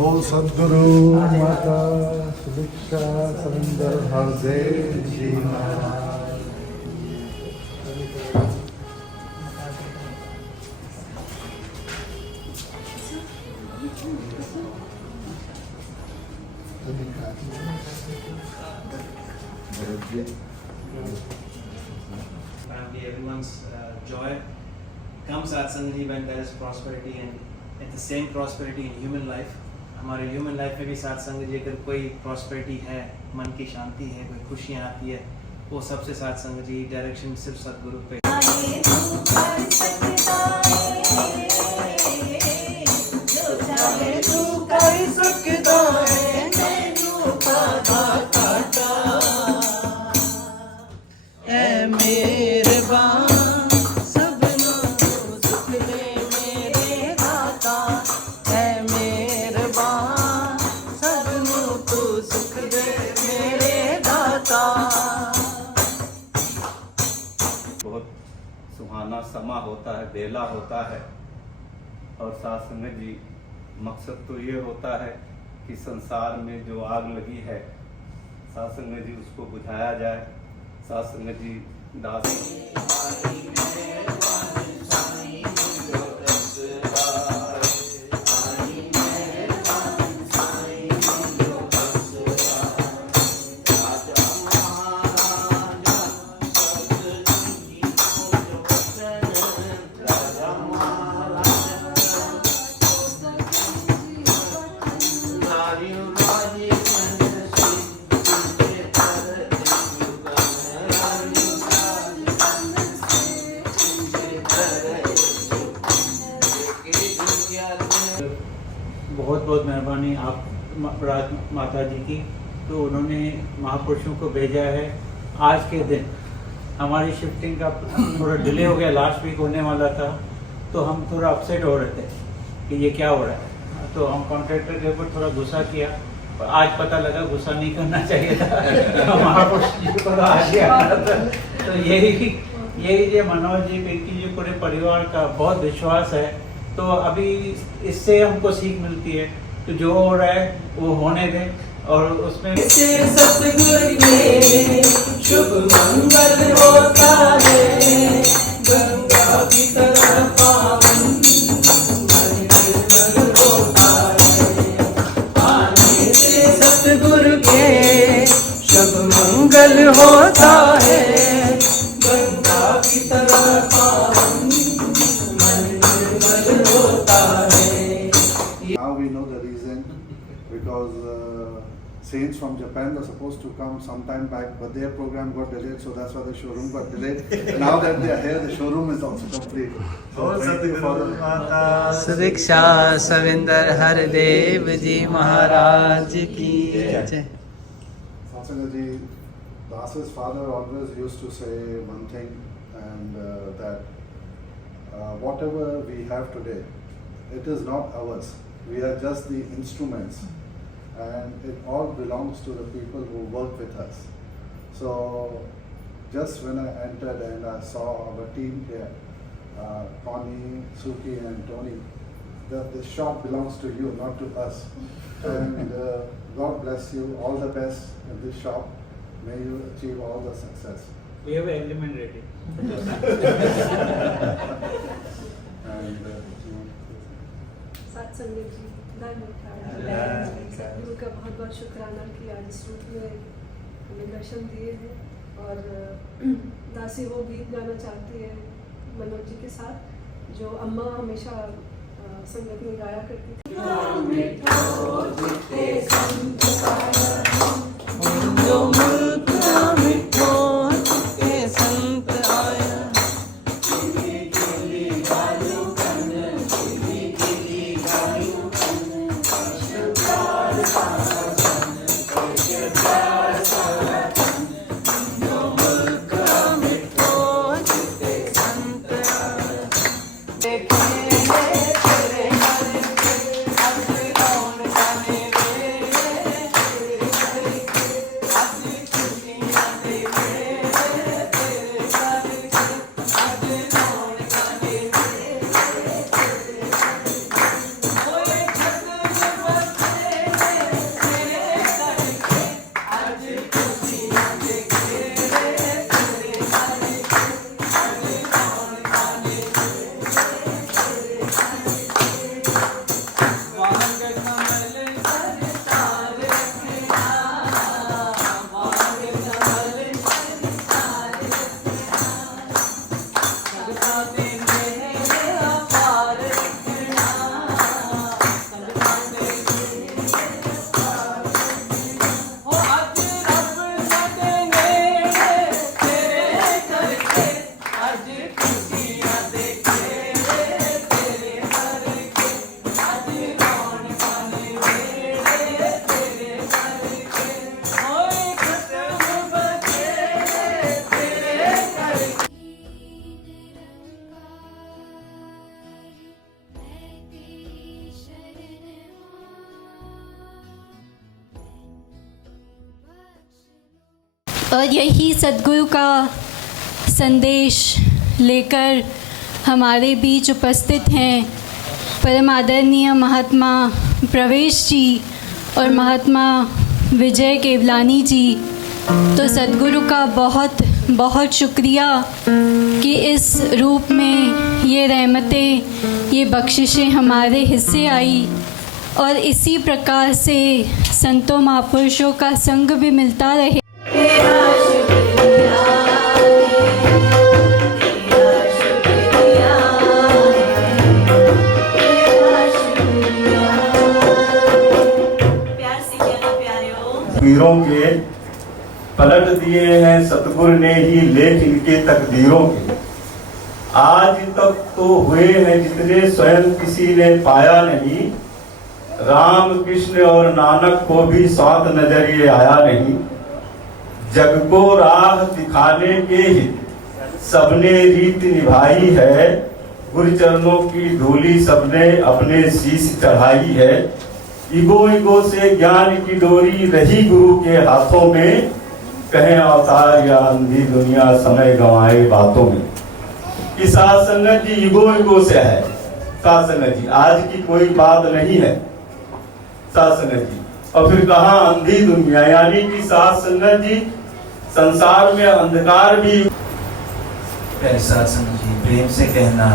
बोल सद्गुरु माता सुदीक्षा सविंदर हरदेव जी महाराज। Family, everyone's joy comes satsang when there is prosperity, and at the same prosperity in human life. हमारे human life में भी सत्संग जी, अगर कोई प्रॉस्पेरिटी है, मन की शांति है, कोई खुशियाँ आती है, वो सबसे सत्संग जी डायरेक्शन सिर्फ सदगुरु पे। सुहाना समा होता है, बेला होता है, और साथ संगत जी मकसद तो ये होता है कि संसार में जो आग लगी है साथ संगत जी उसको बुझाया जाए। साथ संगत जी दास बहुत बहुत मेहरबानी आप राज माता जी की। तो उन्होंने महापुरुषों को भेजा है। आज के दिन हमारी शिफ्टिंग का थोड़ा डिले हो गया, लास्ट वीक होने वाला था, तो हम थोड़ा अपसेट हो रहे थे कि ये क्या हो रहा है। तो हम कॉन्ट्रैक्टर के ऊपर थोड़ा गुस्सा किया, पर आज पता लगा गुस्सा नहीं करना चाहिए था। महापुरुष जी को तो आज ही आना था। तो यही जो मनोज जी, पिंकी जी, पूरे परिवार का बहुत विश्वास है। तो अभी इससे हमको सीख मिलती है कि जो हो रहा है वो होने दें, और उसमें सतगुरु के शुभ मंगल होता है, गंगा की तरह पावन मंगल होता है। आने से सतगुरु के शुभ मंगल होता है, गंगा की तरह पावन मंगल होता है। Now we know the reason, because saints from Japan were supposed to come some time back, but their program got delayed, so that's why the showroom got delayed. Now that they are here, the showroom is also complete. So thank you for the Sudiksha Savinder Hardev जी महाराज की जय। Satsangaji, Das's father always used to say one thing, and that whatever we have today, it is not ours. We are just the instruments, and it all belongs to the people who work with us. So just when I entered and I saw our team here, Connie, Suki and Tony, the shop belongs to you, not to us. And God bless you, all the best in this shop. May you achieve all the success. we have an element ready. And सत्संग जी सतगुरु का बहुत बहुत शुक्राना कि आज इस रूप में हमें दर्शन दिए हैं। और दासी वो गीत गाना चाहती है मनोज जी के साथ, जो अम्मा हमेशा संगत में गाया करती थी। और यही सद्गुरु का संदेश लेकर हमारे बीच उपस्थित हैं परम आदरणीय महात्मा प्रवेश जी और महात्मा विजय केवलानी जी। तो सद्गुरु का बहुत बहुत शुक्रिया कि इस रूप में ये रहमतें, ये बख्शिशें हमारे हिस्से आई और इसी प्रकार से संतों महापुरुषों का संग भी मिलता रहे। तकदीरों के पलट दिए हैं सतगुरु ने ही लेख इनके तकदीरों के। आज तक तो हुए हैं जितने स्वयं किसी ने पाया नहीं, राम कृष्ण और नानक को भी साथ नजर ये आया नहीं। जग को राह दिखाने के ही सबने रीत निभाई है, गुरु चरणों की धूली सबने अपने शीश चढ़ाई है। इगो इगो से ज्ञान की डोरी रही गुरु के हाथों में, कहें अवतार या अंधी दुनिया समय गंवाए बातों में। कि साध संगत जी इगो इगो से है। साध संगत जी आज की कोई बात नहीं है। साध संगत जी और फिर कहा अंधी दुनिया, यानी कि साध संगत जी संसार में अंधकार भी। प्यारे साध संगत जी, प्रेम से कहना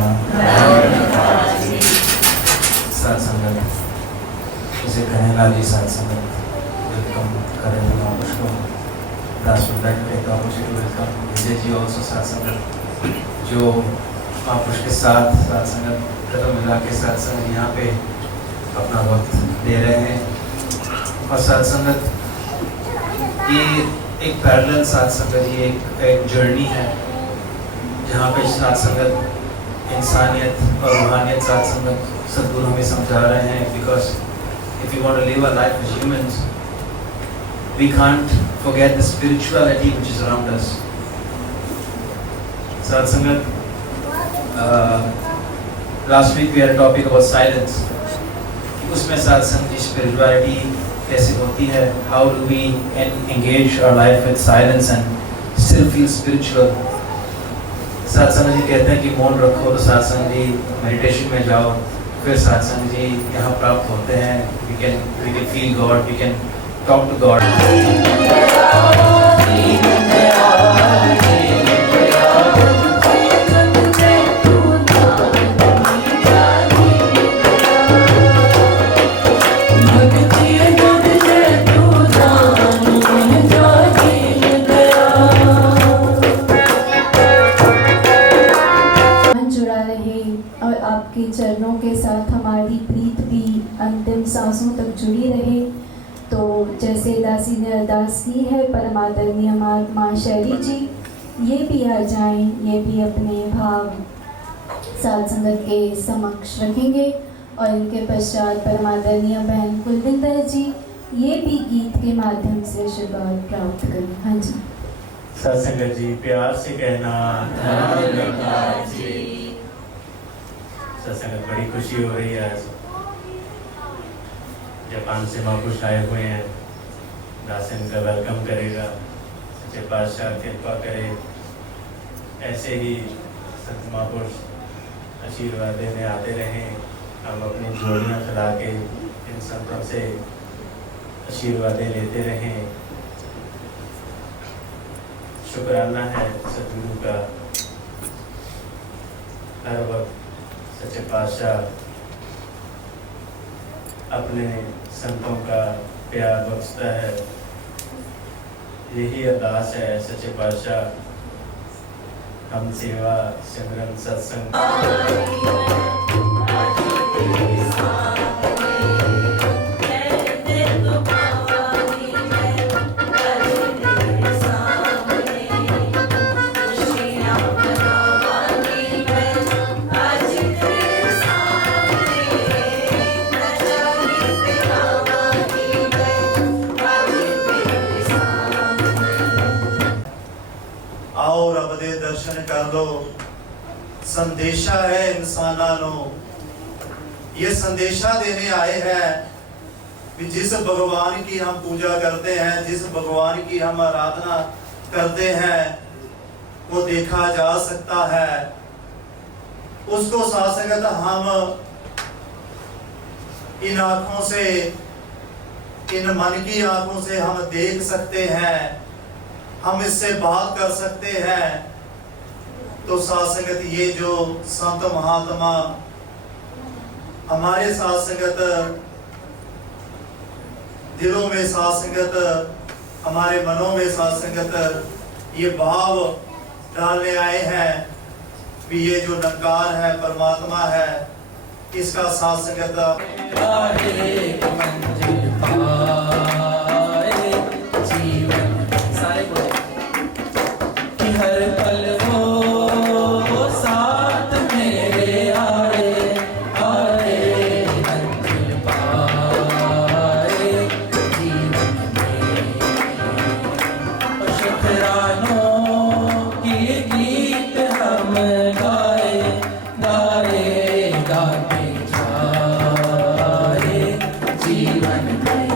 साध संगत इसे कहना जी। साध संगत वेलकम करें महापुरुषों दास वेलकम विजय जी ऑल्सो साध संगत जो महापुरुष के साथ साध संगत कदम मिला के साथ संगत यहाँ पे अपना वक्त दे रहे हैं। और साध संगत ये एक पैरेलल साध संगत, ये एक जर्नी है जहाँ पे साध संगत इंसानियत और रूहानियत साध संगत सद्गुरु हमें समझा रहे हैं। Because if you want to live a life as humans, we can't forget the spirituality which is around us. Sath Sangat, last week we had a topic about silence. उसमें साथ संगत की spirituality कैसे होती है? How do we engage our life with silence and still feel spiritual? साथ संगत जी कहते हैं कि मौन रखो, तो साथ संगत जी मेडिटेशन में जाओ, फिर साथ संगत जी यहाँ प्राप्त होते हैं। We can feel God, we can talk to God. आपके चरणों के साथ हमारी प्रीत भी अंतिम सांसों तक जुड़ी रहे। तो जैसे दासी ने अरदास की है, परमादरणीय माँ शैली जी ये भी आ जाएं, ये भी अपने भाव साध संगत के समक्ष रखेंगे। और इनके पश्चात परमादरणीय बहन कुलविंदर जी ये भी गीत के माध्यम से आशीर्वाद प्राप्त करें। हाँ जी साध संगत जी प्यार से कहना सत्संग बड़ी खुशी हो रही है। जापान से महापुरुष आए हुए हैं, दासन का वेलकम करेगा। सच्चे पातशाह कृपा करे ऐसे ही संत महापुरुष आशीर्वाद देने आते रहें। हम अपनी जोड़ियाँ फैला के इन संतों से आशीर्वादें लेते रहें। शुक्राना है सतगुरु का, हर वक्त सच्चे पातशाह अपने संतों का प्यार बख्शता है। यही अरदास है सच्चे पातशाह हम सेवा सिमरन सत्संग। और अब दे दर्शन कर लो। संदेशा है इंसानों, ये संदेशा देने आए हैं कि जिस भगवान की हम पूजा करते हैं, जिस भगवान की हम आराधना करते हैं वो देखा जा सकता है। उसको साथ संगत हम इन आंखों से, इन मन की आंखों से हम देख सकते हैं, हम इससे बात कर सकते हैं। तो साथ संगत ये जो संत महात्मा हमारे साथ संगत दिलों में, साथ संगत हमारे मनों में, साथ संगत ये भाव डालने आए हैं कि ये जो नकार है परमात्मा है, इसका साथ संगत जीवन सारे बोले कि हर पल वो साथ मेरे आए आए मंजिल पाए जीवन में। और शुक्रानों की गीत हम गाए गाए गाते जाए जीवन में।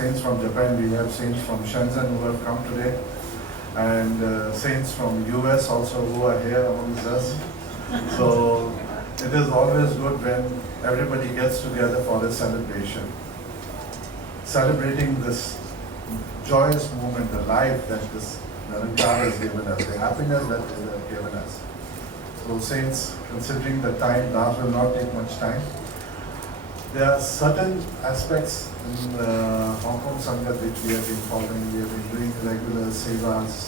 Saints from Japan, we have saints from Shenzhen who have come today, and saints from US also who are here amongst us. So it is always good when everybody gets together for a celebration, celebrating this joyous moment, the life that this Narankar has given us, the happiness that they have given us. So saints, considering the time, that will not take much time. There are certain aspects in Hong Kong Sangat which we have been following. We have been doing regular sevas,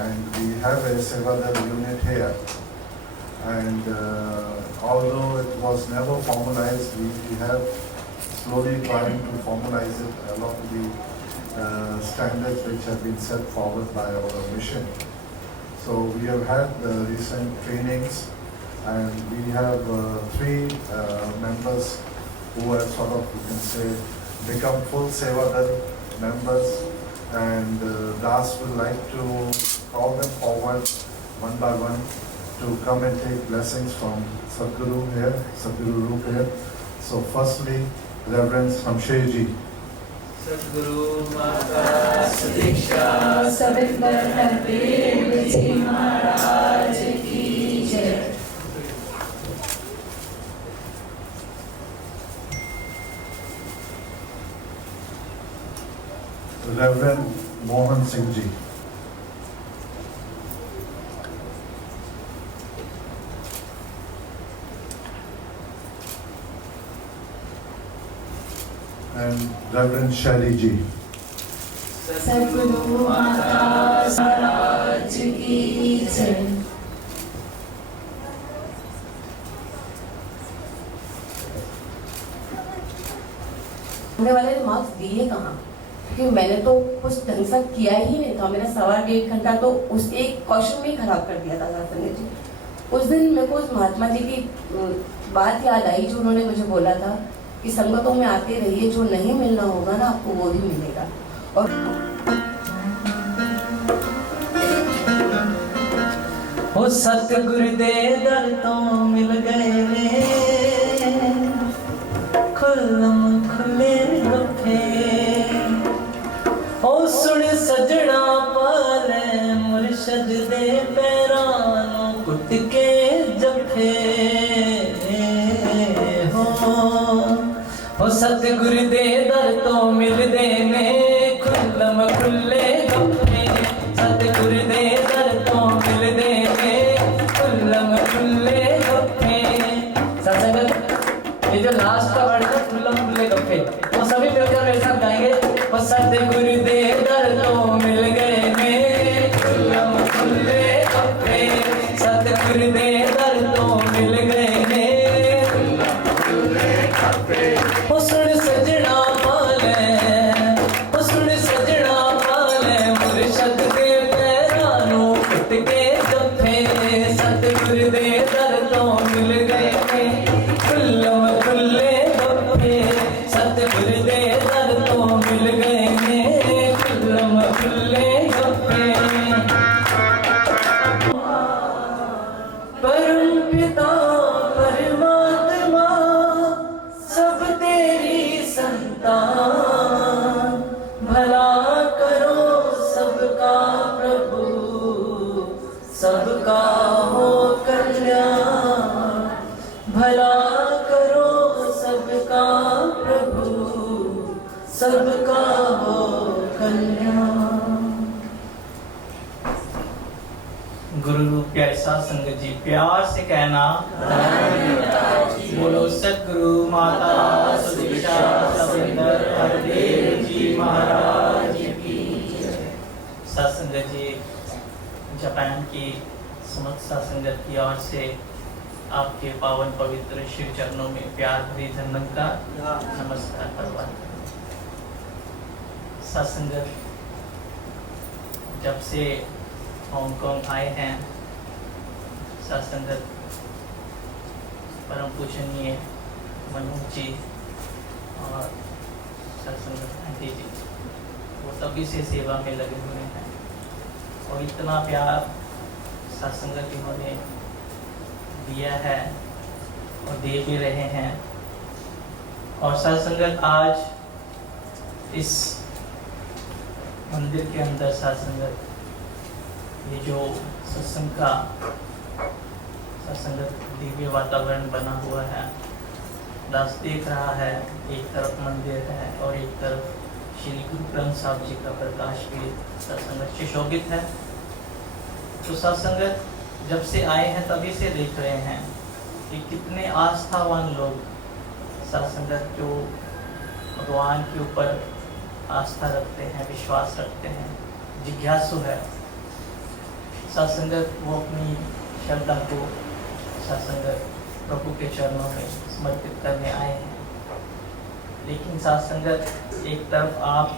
and we have a Sevadar unit here. And although it was never formalized, we have slowly trying to formalize it along the standards which have been set forward by our mission. So we have had recent trainings, and we have 3 members who have sort of, you can say, become full Sevadar members, and Das would like to call them forward one by one to come and take blessings from Sadhguru here, Sadhguru Roop here. So firstly, Reverend Shamsher Ji. सद्गुरु माता सुदीक्षा सविंदर हरदेव जी महाराज की जय। Reverend Mohan Singh Ji. And Reverend Shari Ji. सद्गुरु माता महाराज की जय। हमने वाले marks दिए कहाँ, क्योंकि मैंने तो कुछ ढंग से किया ही नहीं था। मेरा 1.5 घंटा तो उस एक क्वेश्चन में ही खराब कर दिया था संजय जी। उस दिन मेरे को उस महात्मा जी की बात याद आई जो उन्होंने मुझे बोला था कि संगतों में आते रहिए, जो नहीं मिलना होगा ना आपको वो ही मिलेगा। और ओ सतगुरु दे दर तो मिल गए रे, खुल्लम खुले गफे। ओ सुन सजना पाले मुर्शद दे पैरां कुट के जफे हो सतगुरु दे दर तो मिलदे ने खुल्लम खुले गफे। सतगुरु दे दर तो मिलदे ने खुल्लम खुले गफे। ये जो लास्ट का वर्ड है खुल्लम खुले गफे, वो सभी मिलकर मेरे साथ गाएंगे। वो सतगुरु दे दर तो मिल गए ने खुल्लम खुले गफे। सतगुरु दे दर तो मिल गए ने खुल्लम खुले गफे। ओ सुन सजना पाले, ओ सुन सजना पाले मुर्शद दे पैरां नूं कुट के जफे। सतगुरु दे दर तो मिल गए ने खुल्लम खुले गफे। सतगुरु दे दर तो मिल गए ने सबका हो कल्याण। गुरु रूप प्यारे साध संगत जी, प्यार से कहना बोलो सतगुरु माता सुदीक्षा सविंदर हरदेव जी महाराज की। साध संगत जी, जापान की समस्त साध संगत की ओर से आपके पावन पवित्र शिव चरणों में प्यार भरी धन्यवाद का नमस्कार करवा। साध संगत, जब से हांगकांग आए हैं, साध संगत परम पूजनीय मनोज जी और साध संगत आंटी जी, वो तभी से सेवा में लगे हुए हैं और इतना प्यार साध संगत इन्होंने दिया है और दे भी रहे हैं। और साध संगत, आज इस मंदिर के अंदर साध संगत ये जो सत्संग का सत्संगत दिव्य वातावरण बना हुआ है, दास देख रहा है, एक तरफ मंदिर है और एक तरफ श्री गुरु ग्रंथ साहब जी का प्रकाश भी सत्संगत से शोभित है। तो सत्संगत जब से आए हैं तभी से देख रहे हैं कि कितने आस्थावान लोग सत्संगत जो भगवान के ऊपर आस्था रखते हैं, विश्वास रखते हैं, जिज्ञासु है। सत्संगत वो अपनी श्रद्धा को सत्संगत प्रभु के चरणों में समर्पित करने आए हैं। लेकिन सत्संगत एक तरफ आप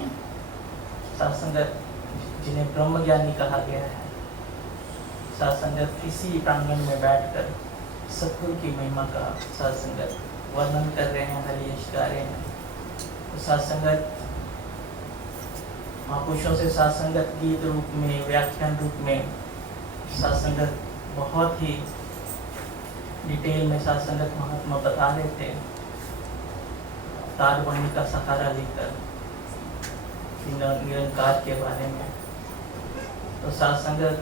सत्संगत जिन्हें ब्रह्म ज्ञानी कहा गया है, सत्संगत इसी प्रांगण में बैठकर सतगुरु की महिमा का सत्संगत वर्णन कर रहे हैं, हरियश गा रहे हैं। तो सत्संगत महापुरुषों से सत्संगत गीत रूप में, व्याख्यान रूप में सत्संगत बहुत ही डिटेल में सत्संगत महात्मा बता रहे थे, तारवाणी का सहारा लेकर निरंकार के बारे में। तो सत्संगत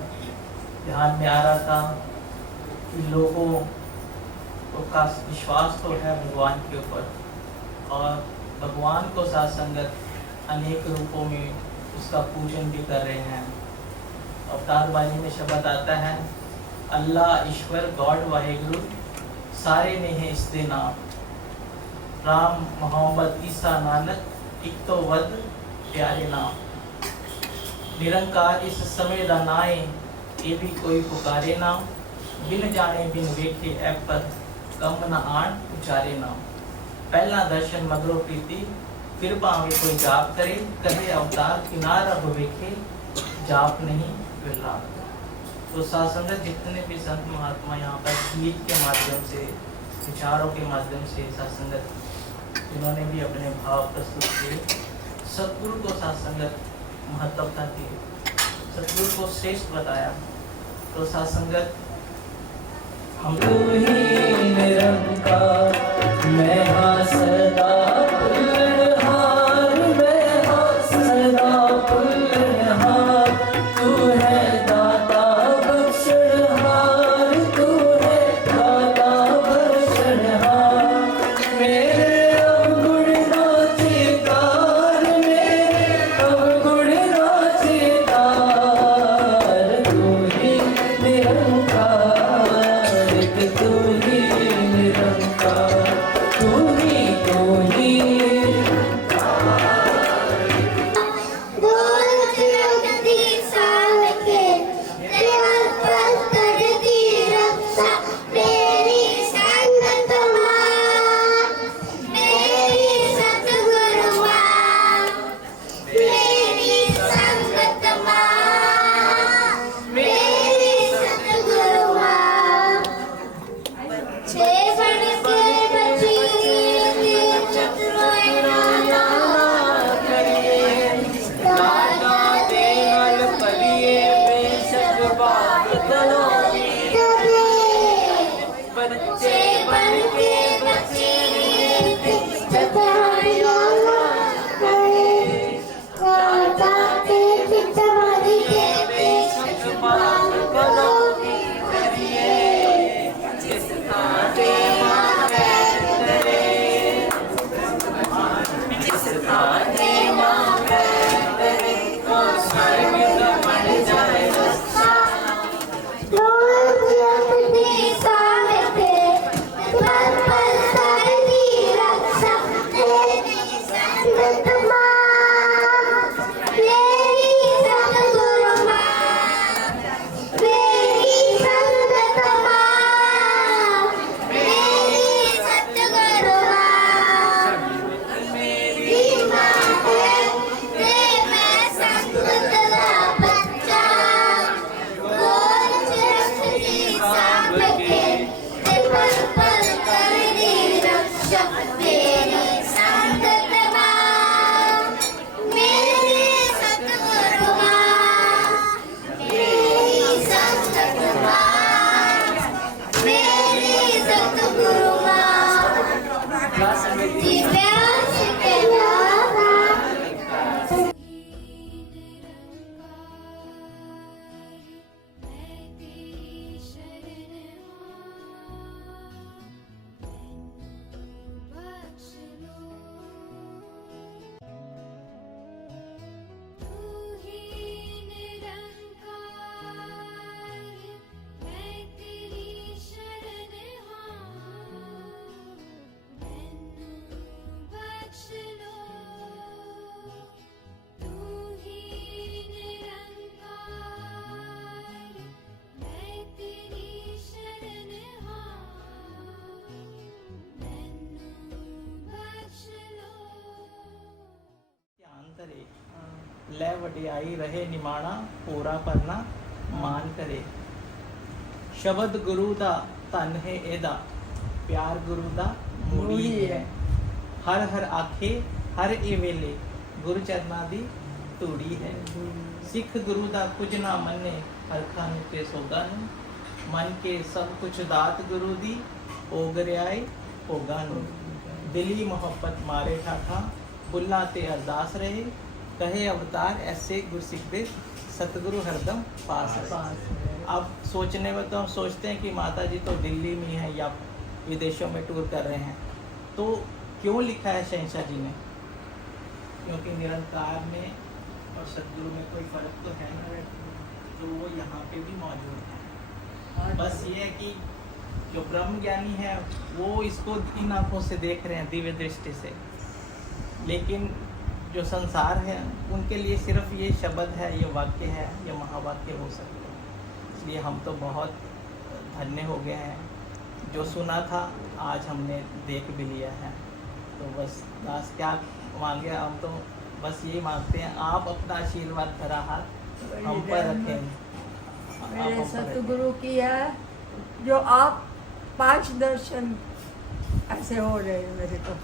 ध्यान में आ रहा था कि लोगों का विश्वास तो है भगवान के ऊपर और भगवान को सत्संगत अनेक रूपों में उसका पूजन भी कर रहे हैं। अवतार वाणी में शब्द आता है, अल्लाह ईश्वर गॉड वाहेगुरु सारे ने है इसके नाम, राम मोहम्मद ईसा नानक एक तो वद प्यारे नाम, निरंकार इस समय दा नाए ये भी कोई पुकारे नाम, बिन जाने बिन वेखे ऐप पर कम न आन उचारे नाम, पहला दर्शन मगरो प्रीति फिर भावे कोई जाप करे, कहे अवतार किनार अब वेखे जाप नहीं फिर लाभ। तो सत्संगत जितने भी संत महात्मा यहाँ पर गीत के माध्यम से, विचारों के माध्यम से सत्संगत जिन्होंने भी अपने भाव प्रस्तुत किए, सतगुरु को सत्संगत महत्वता दी, सतगुरु को श्रेष्ठ बताया। तो सत्संगत हम निरंकार मैं हाँ सदा पुल्लहार, मैं हाँ सदा पुल्लहार, तू है दाता बख्शनहार, तू है दाता बख्शनहार, मेरे अवगुण नाचे तार, मेरे अवगुण नाचे तार, तू ही निरंकार, तू ही निरंकार, तू ही ਧਰੇ ਲੈ ਵਡਿਆਈ ਰਹੇ ਨਿਮਾਣਾ ਪੂਰਾ ਪਰਨਾ ਮਾਨ ਕਰੇ। ਸ਼ਬਦ ਗੁਰੂ ਦਾ ਧਨ ਹੈ ਇਹਦਾ ਪਿਆਰ ਗੁਰੂ ਦਾ ਮੂੜੀ ਹੈ। ਹਰ ਹਰ ਆਖੇ ਹਰ ਇਹ ਵੇਲੇ ਗੁਰੂ ਚਰਨਾਂ ਦੀ ਧੂੜੀ ਹੈ। ਸਿੱਖ ਗੁਰੂ ਦਾ ਕੁਝ ਨਾ ਮੰਨੇ ਹਰਖਾਂ ਨੂੰ ਤੇ ਸੋਗਾ ਨੂੰ ਮਨ ਕੇ ਸਭ ਕੁਛ ਦਾਤ ਗੁਰੂ ਦੀ ਓਗਰਿਆਏ ਭੋਗਾਂ ਨੂੰ। ਦਿਲੀ ਮੁਹੱਬਤ ਮਾਰੇ ਠਾਠਾਂ ਬੁੱਲਾਂ ਤੇ ਅਰਦਾਸ ਰਹੇ कहे अवतार ऐसे गुरसिख दे सतगुरु हरदम पास रहे। अब सोचने में तो हम सोचते हैं कि माता जी तो दिल्ली में है या विदेशों में टूर कर रहे हैं, तो क्यों लिखा है शहंशाह जी ने? क्योंकि निरंकार में और सतगुरु में कोई फर्क तो है नहीं, तो वो यहाँ पे भी मौजूद है। बस ये है कि जो ब्रह्म ज्ञानी है वो इसको इन आँखों से देख रहे हैं, दिव्य दृष्टि से, लेकिन जो संसार है उनके लिए सिर्फ ये शब्द है, ये वाक्य है, ये महावाक्य हो सकते हैं। इसलिए हम तो बहुत धन्य हो गए हैं, जो सुना था आज हमने देख भी लिया है। तो बस दास क्या मांगे, हम तो बस यही मांगते हैं आप अपना आशीर्वाद भरा हाथ हम पर रखें। मेरे सतगुरु की है जो आप 5 दर्शन ऐसे हो रहे हैं मेरे को।